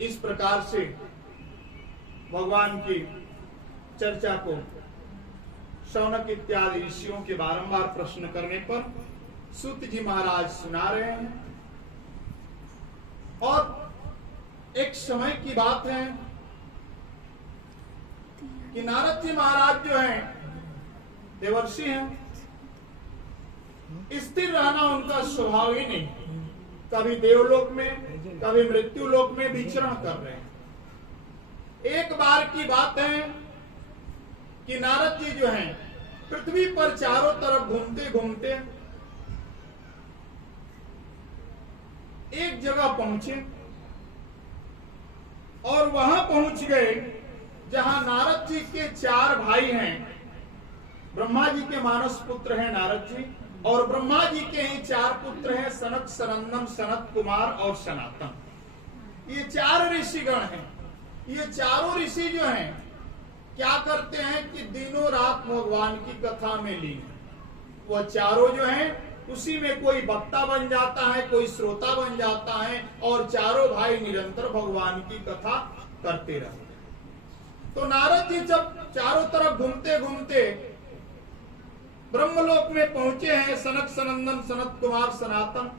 इस प्रकार से भगवान की चर्चा को शौनक इत्यादि ऋषियों के बारंबार प्रश्न करने पर सूत जी महाराज सुना रहे हैं। और एक समय की बात है कि नारद जी महाराज जो हैं देवर्षि हैं, स्थिर रहना उनका स्वभाव ही नहीं। कभी देवलोक में कभी मृत्यु लोक में विचरण कर रहे हैं। एक बार की बात है कि नारद जी जो हैं पृथ्वी पर चारों तरफ घूमते घूमते एक जगह पहुंचे और वहां पहुंच गए जहां नारद जी के 4 भाई हैं। ब्रह्मा जी के मानस पुत्र हैं नारद जी, और ब्रह्मा जी के ही 4 पुत्र हैं, सनक, सनंदन, सनत कुमार और सनातन। ये 4 ऋषिगण हैं। ये चारों ऋषि जो हैं क्या करते हैं कि दिनों रात भगवान की कथा में लीन है। वह चारों जो हैं उसी में कोई वक्ता बन जाता है, कोई श्रोता बन जाता है, और चारों भाई निरंतर भगवान की कथा करते रहते हैं। तो नारद जी जब चारों तरफ घूमते घूमते ब्रह्मलोक में पहुंचे हैं, सनक, सनंदन, सनत कुमार, सनातन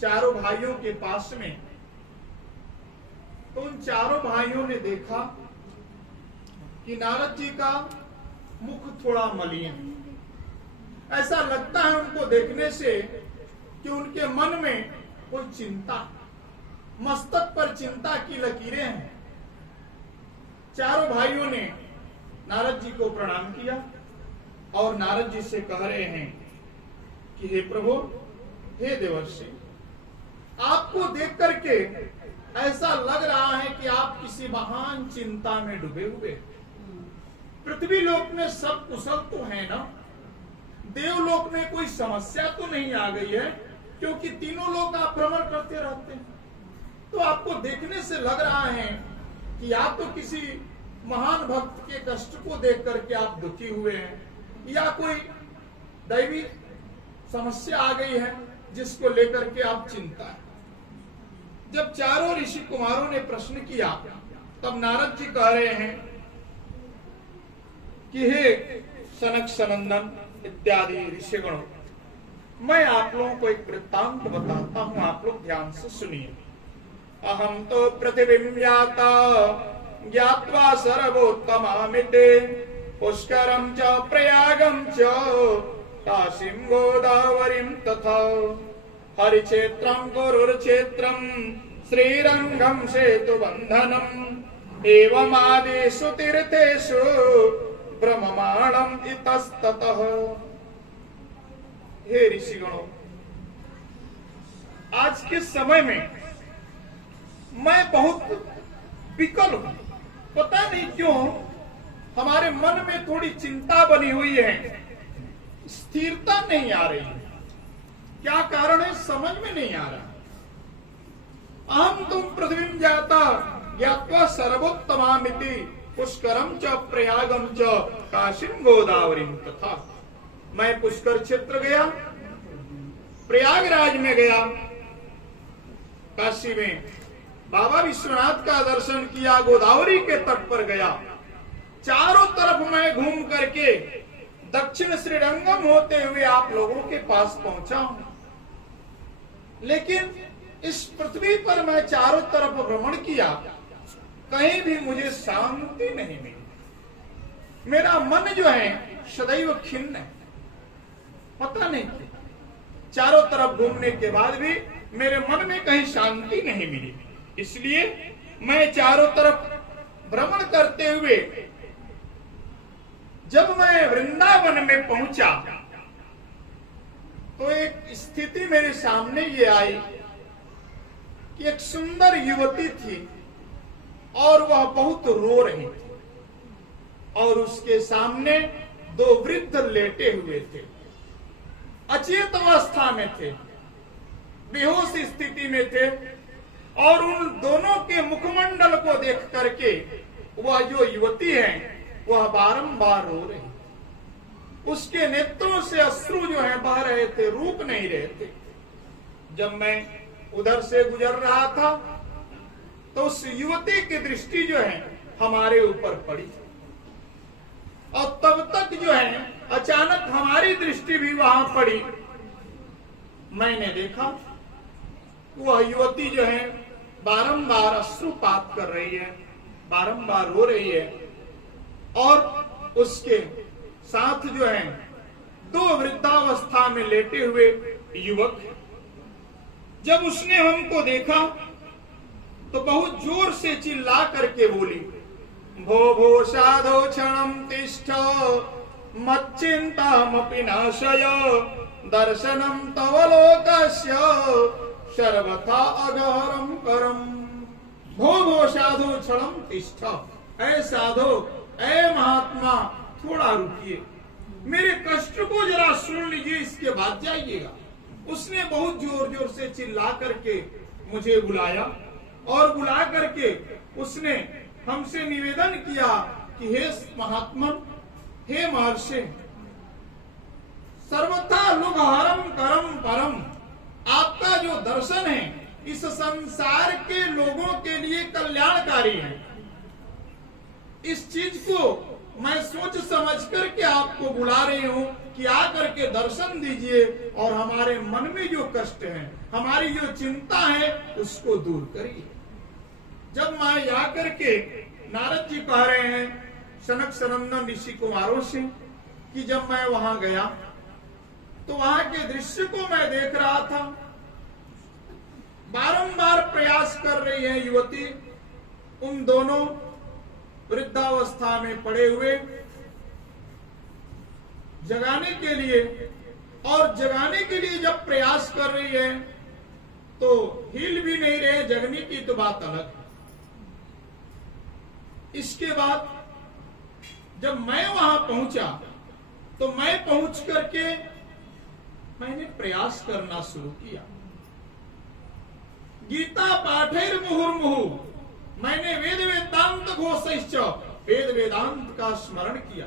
चारों भाइयों के पास में, तो उन चारों भाइयों ने देखा कि नारद जी का मुख थोड़ा मलिन। ऐसा लगता है उनको देखने से कि उनके मन में कोई चिंता, मस्तक पर चिंता की लकीरें हैं। चारों भाइयों ने नारद जी को प्रणाम किया और नारद जी से कह रहे हैं कि हे प्रभु, हे देवर्षि, आपको देख करके ऐसा लग रहा है कि आप किसी महान चिंता में डूबे हुए। पृथ्वी लोक में सब कुशल तो है ना? देवलोक में कोई समस्या तो नहीं आ गई है? क्योंकि तीनों लोग आप भ्रमण करते रहते हैं। तो आपको देखने से लग रहा है कि आप तो किसी महान भक्त के कष्ट को देख करके आप दुखी हुए हैं, या कोई दैवी समस्या आ गई है जिसको लेकर के आप चिंता है। जब चारों ऋषि कुमारों ने प्रश्न किया तब नारद जी कह रहे हैं कि हे सनक, सनंदन इत्यादि ऋषिगणों, मैं आप लोगों को एक वृत्तांत बताता हूं, आप लोग ध्यान से सुनिए। अहम तो पृथ्वीं याता ज्ञात्वा सर्वोत्तमामिते पुष्करं च प्रयागं च काशीं गोदावरीं तथा हरिक्षेत्रं गुरुर्क्षेत्रं श्रीरंगं सेतुबन्धनम् एवमादिषु तीर्थेषु ब्रह्ममाणम् इतस्ततः। हे ऋषिगणों, आज के समय में मैं बहुत विकल हूं। पता नहीं क्यों हमारे मन में थोड़ी चिंता बनी हुई है, स्थिरता नहीं आ रही है। क्या कारण है समझ में नहीं आ रहा। अहम तुम पृथ्वीं जाता ज्ञात्वा सर्वोत्तमामिति पुष्करम च प्रयागम च काशीं गोदावरीं तथा। मैं पुष्कर क्षेत्र गया, प्रयागराज में गया, काशी में बाबा विश्वनाथ का दर्शन किया, गोदावरी के तट पर गया। चारों तरफ मैं घूम करके दक्षिण श्रीरंगम होते हुए आप लोगों के पास पहुंचा हूं। लेकिन इस पृथ्वी पर मैं चारों तरफ भ्रमण किया, कहीं भी मुझे शांति नहीं मिली। मेरा मन जो है सदैव खिन्न है। पता नहीं चारों तरफ घूमने के बाद भी मेरे मन में कहीं शांति नहीं मिली। इसलिए मैं चारों तरफ भ्रमण करते हुए जब मैं वृंदावन में पहुंचा तो एक स्थिति मेरे सामने ये आई कि एक सुंदर युवती थी और वह बहुत रो रही थी, और उसके सामने 2 वृद्ध लेटे हुए थे, अचेत अवस्था में थे, बेहोश स्थिति में थे। और उन दोनों के मुखमंडल को देख करके वह जो युवती है वह बारंबार रो रही। उसके नेत्रों से अश्रु जो है बह रहे थे, रुक नहीं रहे थे। जब मैं उधर से गुजर रहा था तो उस युवती की दृष्टि जो है हमारे ऊपर पड़ी, और तब तक जो है अचानक हमारी दृष्टि भी वहां पड़ी। मैंने देखा वह युवती जो है बारंबार अश्रुपात कर रही है, बारंबार रो रही है, और उसके साथ जो है दो वृद्धावस्था में लेटे हुए युवक। जब उसने हमको देखा तो बहुत जोर से चिल्ला करके बोली, भो भो साधो क्षणं तिष्ठ मच्चिन्तामपि नाशय दर्शनं तव लोकस्य सर्वथा अगहरं करम। भो भो साधो क्षणं तिष्ठ, ऐ साधो, ऐ महात्मा, थोड़ा रुकिए, मेरे कष्ट को जरा सुन लीजिए, इसके बाद जाइएगा। उसने बहुत जोर जोर से चिल्ला करके मुझे बुलाया, और बुला करके उसने हमसे निवेदन किया कि हे महात्मा, हे महर्षि, सर्वथा लुगहरम करम परम, आपका जो दर्शन है इस संसार के लोगों के लिए कल्याणकारी है। इस चीज को मैं सोच समझ करके आपको बुला रही हूँ कि आकर के दर्शन दीजिए और हमारे मन में जो कष्ट है, हमारी जो चिंता है, उसको दूर करिए। जब मैं जाकर के नारद जी कह रहे हैं सनक सनंदन ऋषि कुमारों से कि जब मैं वहां गया तो वहां के दृश्य को मैं देख रहा था। बारंबार प्रयास कर रही है युवती उन दोनों वृद्धावस्था में पड़े हुए जगाने के लिए, और जगाने के लिए जब प्रयास कर रही है तो हिल भी नहीं रहे, जगने की तो बात अलग है। इसके बाद जब मैं वहां पहुंचा तो मैं पहुंच करके मैंने प्रयास करना शुरू किया। गीता पाठैर मुहुर्मुहु, मैंने वेद वेदांत घोषैश्च, वेद वेदांत का स्मरण किया।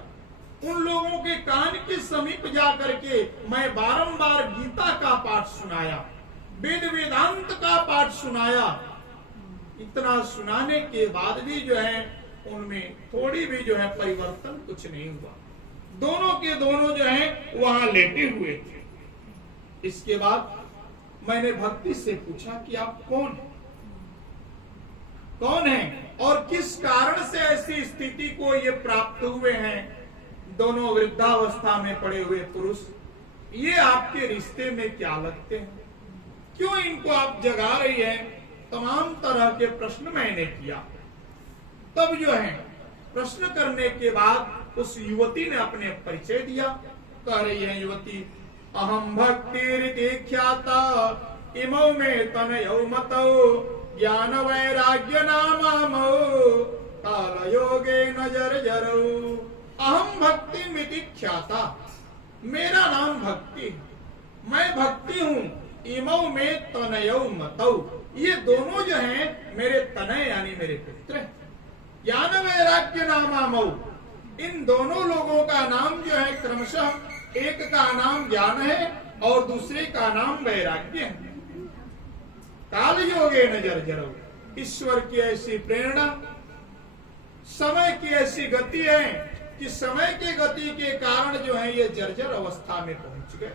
उन लोगों के कान के समीप जाकर के मैं बारंबार गीता का पाठ सुनाया, वेद वेदांत का पाठ सुनाया। इतना सुनाने के बाद भी जो है उनमें थोड़ी भी जो है परिवर्तन कुछ नहीं हुआ। दोनों के दोनों जो है वहां लेटे हुए थे। इसके बाद मैंने भक्ति से पूछा कि आप कौन हैं और किस कारण से ऐसी स्थिति को ये प्राप्त हुए हैं। दोनों वृद्धावस्था में पड़े हुए पुरुष, ये आपके रिश्ते में क्या लगते हैं, क्यों इनको आप जगा रही हैं। तमाम तरह के प्रश्न मैंने किया। तब जो है प्रश्न करने के बाद उस युवती ने अपने परिचय दिया। कह रही है युवती, अहम भक्ति ख्याता इमौ में तनयौ मतौ ज्ञान वैराग्य नामौ काल योगे नजर जरौ। अहम भक्ति मिति ख्याता, मेरा नाम भक्ति, मैं भक्ति हूँ। इमौ में तनयौ मतौ, ये दोनों जो हैं मेरे तनय यानी मेरे पुत्र हैं। ज्ञान वैराग्य नामौ, इन दोनों लोगों का नाम जो है क्रमशः, एक का नाम ज्ञान है और दूसरे का नाम वैराग्य है। काल योगे नजर जरो, ईश्वर की ऐसी प्रेरणा, समय की ऐसी गति है कि समय की गति के कारण जो है ये जर्जर अवस्था में पहुंच गए।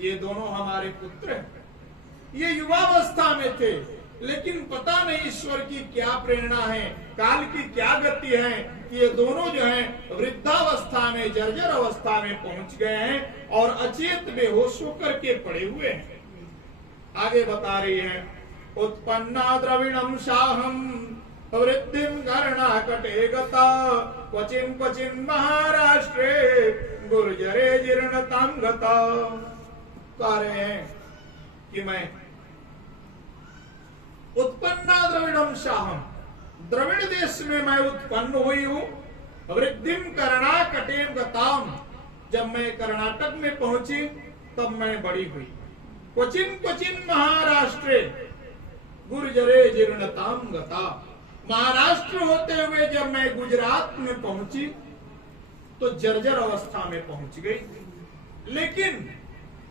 ये दोनों हमारे पुत्र हैं। ये युवावस्था में थे, लेकिन पता नहीं ईश्वर की क्या प्रेरणा है, काल की क्या गति है, ये दोनों जो हैं वृद्धावस्था में, जर्जर अवस्था में पहुंच गए हैं और अचेत बेहोश होकर के पड़े हुए हैं। आगे बता रही है, उत्पन्ना द्रविणम शाहम वृद्धिम कर्णाकटे गता क्वचिन क्वचिन महाराष्ट्रे गुर्जरे जीर्णतां गता। कह रहे हैं कि मैं उत्पन्ना द्रविणम शाहम, द्रविड़ देश में मैं उत्पन्न हुई हूँ। वृद्धिम कर्णाकटे गताम, जब मैं कर्नाटक में पहुंची तब मैं बड़ी हुई। क्वचिन क्वचिन महाराष्ट्रे गुर्जरे जीर्णतां गता, महाराष्ट्र होते हुए जब मैं गुजरात में पहुंची तो जर्जर अवस्था में पहुंच गई। लेकिन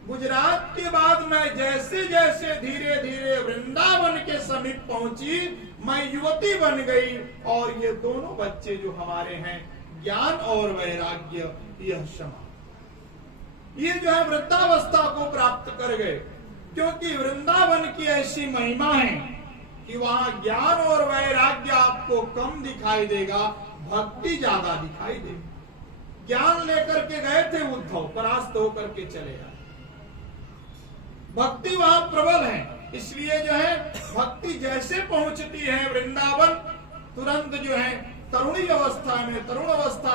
गुजरात के बाद मैं जैसे जैसे धीरे धीरे वृंदावन के समीप पहुंची, मैं युवती बन गई और ये दोनों बच्चे जो हमारे हैं, ज्ञान और वैराग्य, यह क्षमा, ये जो है वृद्धावस्था को प्राप्त कर गए। क्योंकि वृंदावन की ऐसी महिमा है कि वहां ज्ञान और वैराग्य आपको कम दिखाई देगा, भक्ति ज्यादा दिखाई देगी। ज्ञान लेकर के गए थे उद्धव, परास्त होकर के चले आए। भक्ति वहां प्रबल है, इसलिए जो है भक्ति जैसे पहुंचती है वृंदावन, तुरंत जो है तरुणी अवस्था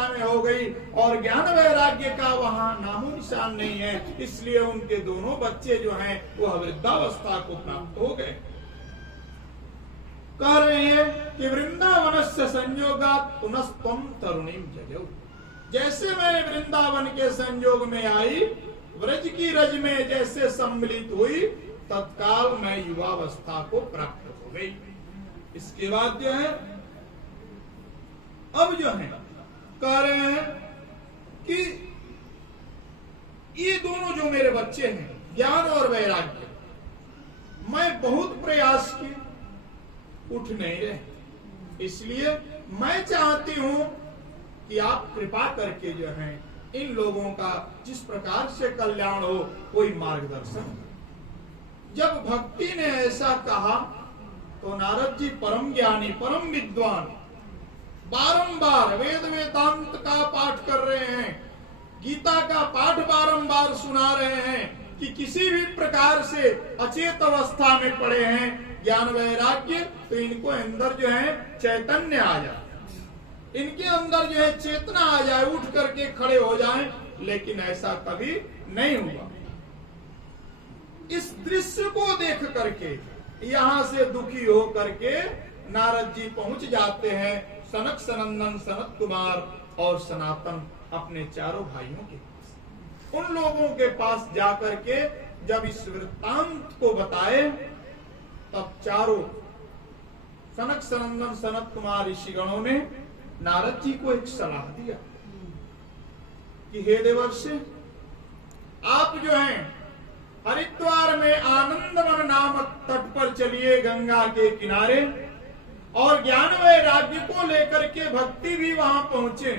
में हो गई और ज्ञान वैराग्य का वहां नामो निशान नहीं है। इसलिए उनके दोनों बच्चे जो हैं वह वृद्धावस्था को प्राप्त हो गए। कह रहे हैं कि वृंदावन से संयोगात् पुनस्तम तरुणीम जगौ, जैसे मैं वृंदावन के संयोग में आई, व्रज की रज में जैसे सम्मिलित हुई, तत्काल मैं युवावस्था को प्राप्त हो गई। इसके बाद जो है अब जो है कह रहे हैं कि ये दोनों जो मेरे बच्चे हैं, ज्ञान और वैराग्य, मैं बहुत प्रयास किए, उठ नहीं रहे। इसलिए मैं चाहती हूं कि आप कृपा करके जो है इन लोगों का जिस प्रकार से कल्याण हो, कोई मार्गदर्शन। जब भक्ति ने ऐसा कहा तो नारद जी परम ज्ञानी, परम विद्वान, बारंबार वेद वेदांत का पाठ कर रहे हैं, गीता का पाठ बारंबार सुना रहे हैं कि किसी भी प्रकार से अचेत अवस्था में पड़े हैं, ज्ञान वैराग्य, तो इनको अंदर जो है चैतन्य आ जाए, इनके अंदर जो है चेतना आ जाए, उठ करके खड़े हो जाएं। लेकिन ऐसा कभी नहीं हुआ। इस दृश्य को देख करके यहां से दुखी हो करके नारद जी पहुंच जाते हैं सनक सनंदन, सनत कुमार और सनातन, अपने चारों भाइयों के पास। उन लोगों के पास जाकर के जब इस वृत्तांत को बताए, तब चारों सनक सनंदन, सनत कुमार ऋषिगणों ने नारद जी को एक सलाह दिया कि हे देवर्षि, आप जो हैं हरिद्वार में आनंदवन नामक तट पर चलिए, गंगा के किनारे, और ज्ञान वैराग्य को लेकर के भक्ति भी वहां पहुंचे।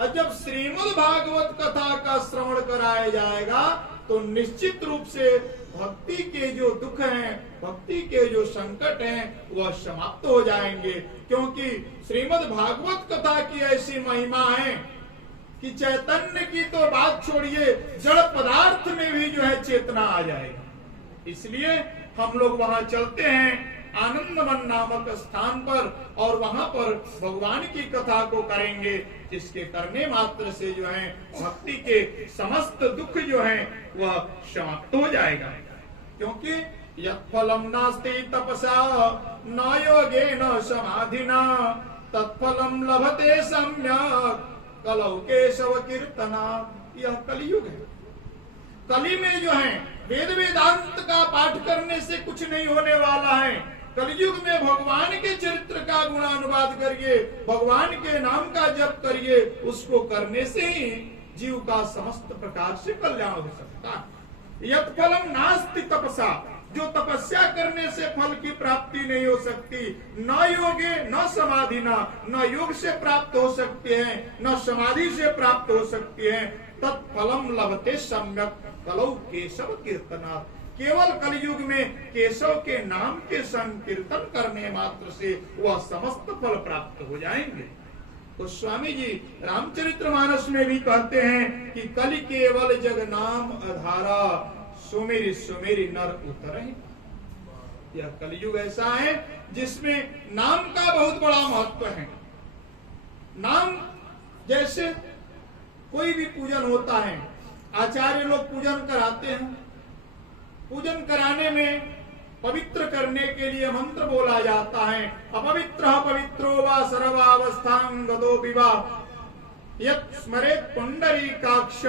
और जब श्रीमद् भागवत कथा का श्रवण कराया जाएगा तो निश्चित रूप से भक्ति के जो दुख हैं, भक्ति के जो संकट हैं, वह समाप्त हो जाएंगे। क्योंकि श्रीमद् भागवत कथा की ऐसी महिमा है कि चैतन्य की तो बात छोड़िए, जड़ पदार्थ में भी जो है चेतना आ जाएगी। इसलिए हम लोग वहां चलते हैं आनंदवन नामक स्थान पर, और वहां पर भगवान की कथा को करेंगे, जिसके करने मात्र से जो है भक्ति के समस्त दुख जो है वह समाप्त हो जाएगा। क्योंकि यत्फलम नास्ति तपसा न योगेन समाधिना तत्फलम लभते सम्यक् कलौ केशव कीर्तना। यह कलयुग है। कली में जो है वेद वेदांत का पाठ करने से कुछ नहीं होने वाला है। कलयुग में भगवान के चरित्र का गुणानुवाद करिए, भगवान के नाम का जप करिए, उसको करने से ही जीव का समस्त प्रकार से कल्याण हो सकता है। यत् फलम नास्ति तपसा, जो तपस्या करने से फल की प्राप्ति नहीं हो सकती, न योगे न समाधि, न योग से प्राप्त हो सकते हैं, न समाधि से प्राप्त हो सकते हैं। तत्फलम लभते सम्यक कलौ केशव कीर्तना। केवल कलयुग में केशव के नाम के संकीर्तन करने मात्र से वह समस्त फल प्राप्त हो जाएंगे। तो स्वामी जी रामचरितमानस में भी कहते हैं कि कलि केवल जग नाम आधारा, सुमेरी सुमेरी नर उतरे। यह कलयुग ऐसा है जिसमें नाम का बहुत बड़ा महत्व है। नाम, जैसे कोई भी पूजन होता है, आचार्य लोग पूजन कराते हैं, पूजन कराने में पवित्र करने के लिए मंत्र बोला जाता है, अपवित्र पवित्रो वा सर्वावस्थांगतो विवा यत् स्मरेत् पुंडरीकाक्ष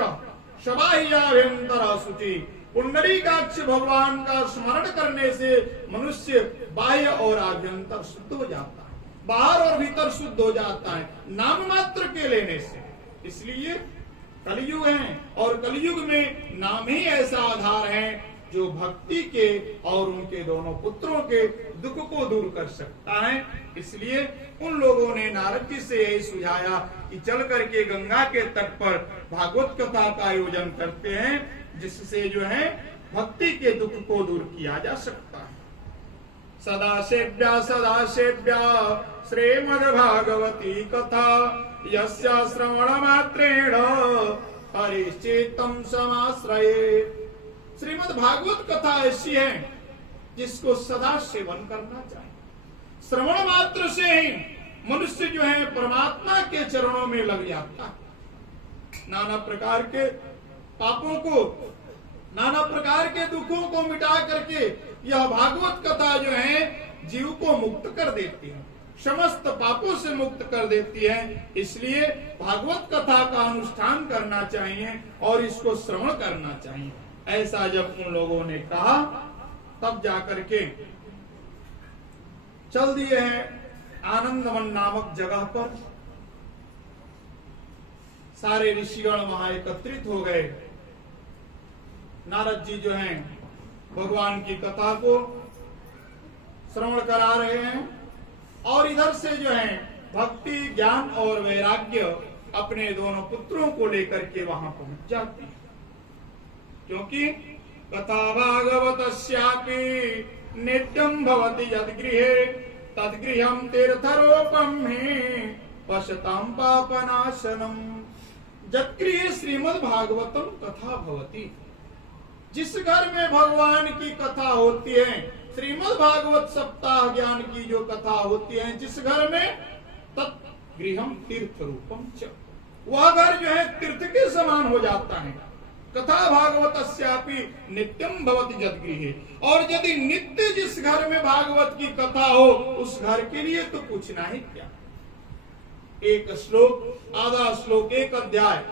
शबाह्याभ्यंतर शुचि। पुंडरीकाक्ष भगवान का स्मरण करने से मनुष्य बाह्य और आभ्यंतर शुद्ध हो जाता है, बाहर और भीतर शुद्ध हो जाता है, नाम मात्र के लेने से। इसलिए कलयुग है और कलयुग में नाम ही ऐसा आधार है जो भक्ति के और उनके दोनों पुत्रों के दुख को दूर कर सकता है। इसलिए उन लोगों ने नारद जी से यही सुझाया कि चल करके गंगा के तट पर भागवत कथा का आयोजन करते हैं, जिससे जो है भक्ति के दुख को दूर किया जा सकता है। सदासेव्या श्रीमद्भागवती कथा यस्या श्रवण मात्रेण हरिश्चेत्तं समाश्रये। श्रीमद् भागवत कथा ऐसी है जिसको सदा सेवन करना चाहिए। श्रवण मात्र से ही मनुष्य जो है परमात्मा के चरणों में लग जाता है। नाना प्रकार के पापों को, नाना प्रकार के दुखों को मिटा करके यह भागवत कथा जो है जीव को मुक्त कर देती है, समस्त पापों से मुक्त कर देती है। इसलिए भागवत कथा का अनुष्ठान करना चाहिए और इसको श्रवण करना चाहिए। ऐसा जब उन लोगों ने कहा तब जाकर के चल दिए हैं आनंदवन नामक जगह पर। सारे ऋषिगण वहां एकत्रित हो गए। नारद जी जो हैं भगवान की कथा को श्रवण करा रहे हैं और इधर से जो है भक्ति, ज्ञान और वैराग्य अपने दोनों पुत्रों को लेकर के वहां पहुंच जाती है। क्योंकि कथा भागवतस्यापि नित्यं भवति यद्गृहे तद्गृहं तीर्थरूपं हि पश्यतां पापनाशनम्। यद्गृहे श्रीमद् भागवतम कथा भवति, जिस घर में भगवान की कथा होती है, श्रीमद् भागवत सप्ताह ज्ञान की जो कथा होती है जिस घर में, तद्गृहं तीर्थ रूपम च, वह घर जो है तीर्थ के समान हो जाता है। कथा भागवतस्यापि नित्यं भवति यद्गृहे, और यदि नित्य जिस घर में भागवत की कथा हो उस घर के लिए तो पूछना ही क्या। एक श्लोक, आधा श्लोक, एक अध्याय,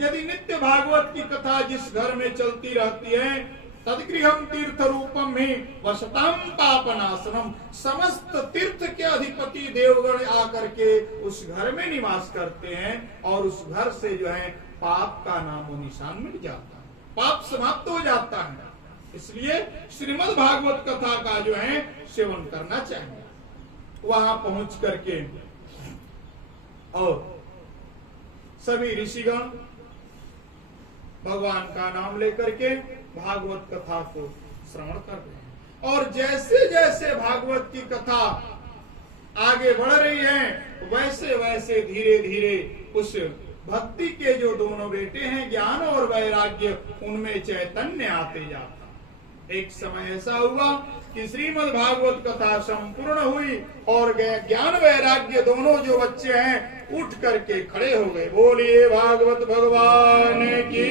यदि नित्य भागवत की कथा जिस घर में चलती रहती है, तद्गृहं तीर्थ रूपम ही वसतां पापनाशनम, समस्त तीर्थ के अधिपति देवगण आकर के उस घर में निवास करते हैं और उस घर से जो है पाप का नामो निशान मिट जाता है, पाप समाप्त हो जाता है। इसलिए श्रीमद् भागवत कथा का जो है सेवन करना चाहिए। वहां पहुंच करके और सभी ऋषिगण भगवान का नाम लेकर के भागवत कथा को श्रवण कर रहे हैं। और जैसे जैसे भागवत की कथा आगे बढ़ रही है वैसे वैसे धीरे धीरे उस भक्ति के जो दोनों बेटे हैं ज्ञान और वैराग्य, उनमें चैतन्य आते जाता। एक समय ऐसा हुआ कि श्रीमद् भागवत कथा संपूर्ण हुई और ज्ञान वैराग्य दोनों जो बच्चे हैं उठ करके खड़े हो गए। बोलिए भागवत भगवान की।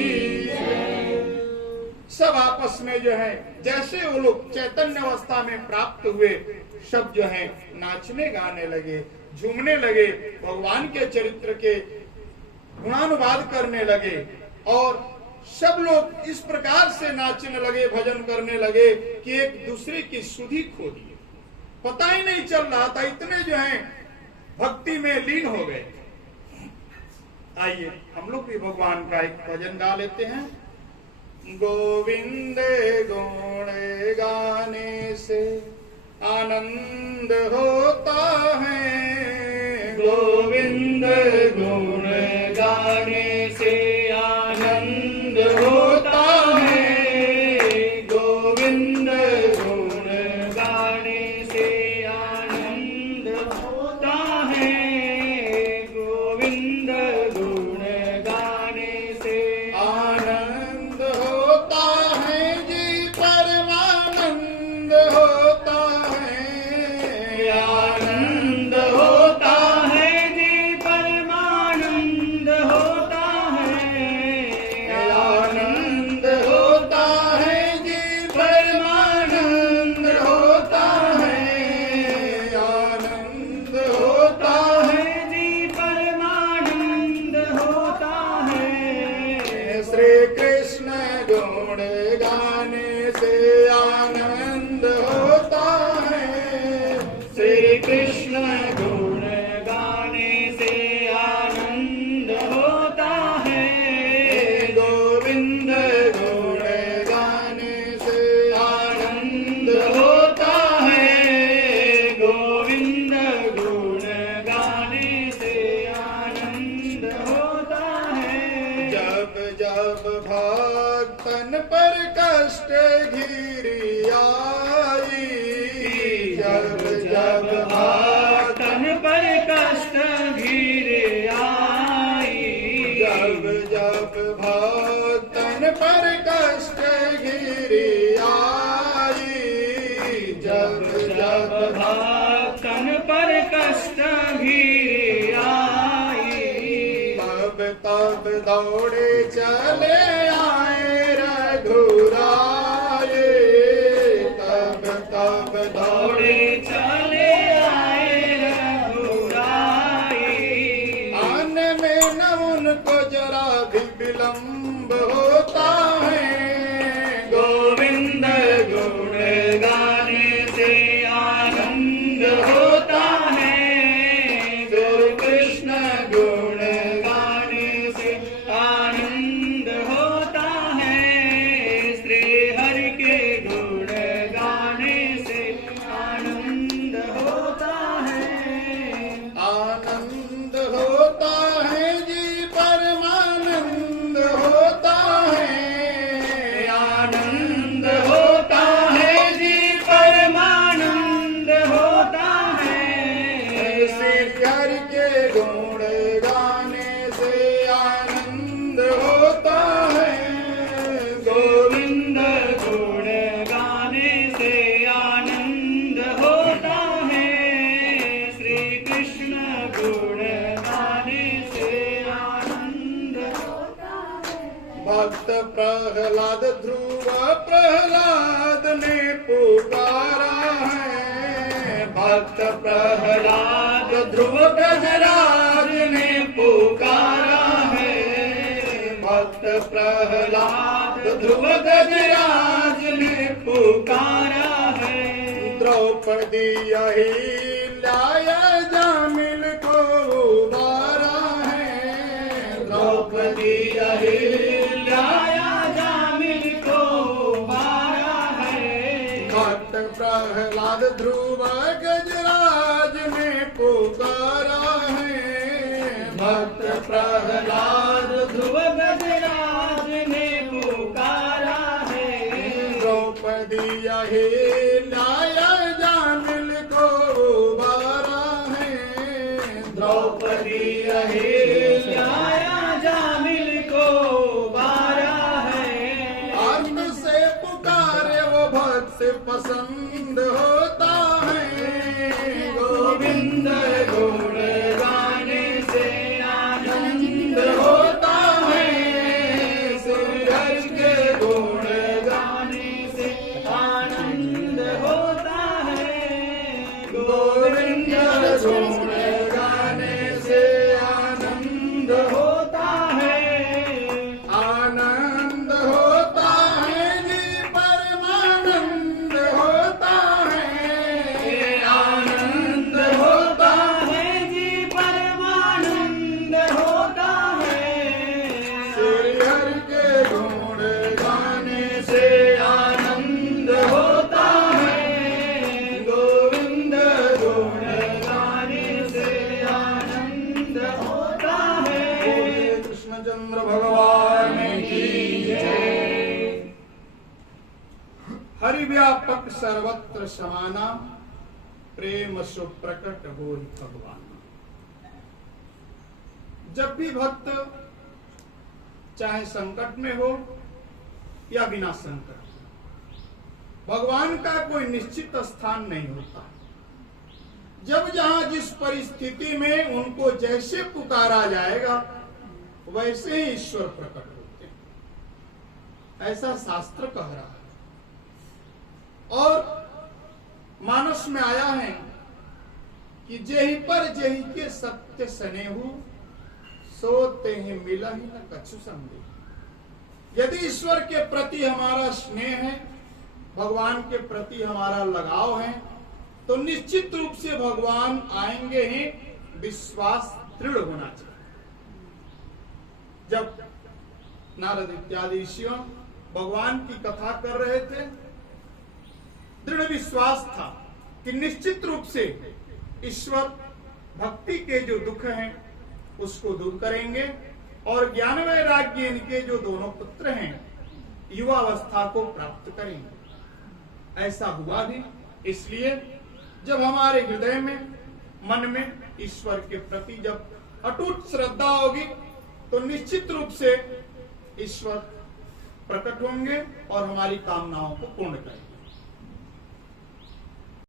सब आपस में जो है जैसे वो लोग चैतन्य अवस्था में प्राप्त हुए, सब जो है नाचने गाने लगे, झूमने लगे, भगवान के चरित्र के गुणानुवाद करने लगे और सब लोग इस प्रकार से नाचने लगे, भजन करने लगे कि एक दूसरे की सुधि खो दिए, पता ही नहीं चल रहा था, इतने जो है भक्ति में लीन हो गए। आइए हम लोग भी भगवान का एक भजन गा लेते हैं। गोविंद गुण गाने से आनंद होता है, गोविंद गुण गाने से आनंद होता है, गोविंद गुण गाने से आनंद होता है, गोविंद गुण गाने से आनंद होता है जी, परमानंद होता है, आनंद होता है जी, परमानंद होता है, आनंद होता है जी, परमानंद होता है, आनंद होता है जी, परमानंद होता है। श्री कृष्ण गुण गाने से आनंद होता है, श्री कृष्ण गुण गाने से आनंद होता है, पर कष्ट घिर आई। तब दौड़े चले आए रघुराए, तब दौड़े चले आए रघुराई। आने में न उनको जरा भी विलंब होता है, गोविंद गुण गाने से आनंद होता है। गुरु कृष्ण गुण गाने से आनंद होता है। श्री हरि के गुण गाने से आनंद होता है। आनंद होता है जी, परमानंद होता है। आनंद होता है जी, परमानंद होता है। श्री हरि के गुण गाने से आनंद होता है। गोविंद गुण गाने से आनंद होता है। श्री कृष्ण गुण गाने से आनंद होता है। भक्त प्रहलाद ध्रुव प्रहलाद ने पुकारा है, भक्त प्रहलाद ध्रुव गजराज ने पुकारा है। भक्त प्रहलाद ध्रुव गजराज ने पुकारा है। द्रौपदी अहिल्या जामिल को उबारा है। द्रौपदी अहिल्या जामिल को मारा है। भक्त प्रहलाद ध्रुव गजराज ने पुकारा है। भक्त प्रहलाद ध्रुव गजराज ने पुकारा है। द्रौपदी अहिल्या जामिल को उबारा है। द्रौपदी अहिल्या जामिल को मारा है। आर्त से पुकारे वो भक्त से पसंद होता है। गोविंद गुण गाने से आनंद होता है। श्री हरि के गुण गाने से आनंद होता है। गोविंद गुण गाने से आनंद होता है। आनंद होता है जी, परमानंद होता है। आनंद होता है जी, परमानंद होता है। श्री हरि के गुण गाने से आनंद होता है। गोविंद गुण गाने से आनंद होता है। कृष्णचंद्र भगवान की जय। हरि व्यापक सर्वत्र समाना, प्रेम सो प्रकट हो भगवान। जब भी भक्त चाहे संकट में हो या बिना संकट, भगवान का कोई निश्चित स्थान नहीं होता। जब जहां जिस परिस्थिति में उनको जैसे पुकारा जाएगा वैसे ही ईश्वर प्रकट होते हैं, ऐसा शास्त्र कह रहा है। और मानस में आया है कि जेहि पर जेहि के सत्य स्नेहु, सोते ही मिला ही न कछु संदेह। यदि ईश्वर के प्रति हमारा स्नेह है, भगवान के प्रति हमारा लगाव है, तो निश्चित रूप से भगवान आएंगे ही। विश्वास दृढ़ होना चाहिए। जब नारद इत्यादि ऋषियों भगवान की कथा कर रहे थे, दृढ़ विश्वास था कि निश्चित रूप से ईश्वर भक्ति के जो दुख हैं उसको दूर करेंगे और ज्ञान वैराग्य इनके जो दोनों पुत्र हैं युवावस्था को प्राप्त करेंगे। ऐसा हुआ भी। इसलिए जब हमारे हृदय में, मन में ईश्वर के प्रति जब अटूट श्रद्धा होगी तो निश्चित रूप से ईश्वर प्रकट होंगे और हमारी कामनाओं को पूर्ण करेंगे।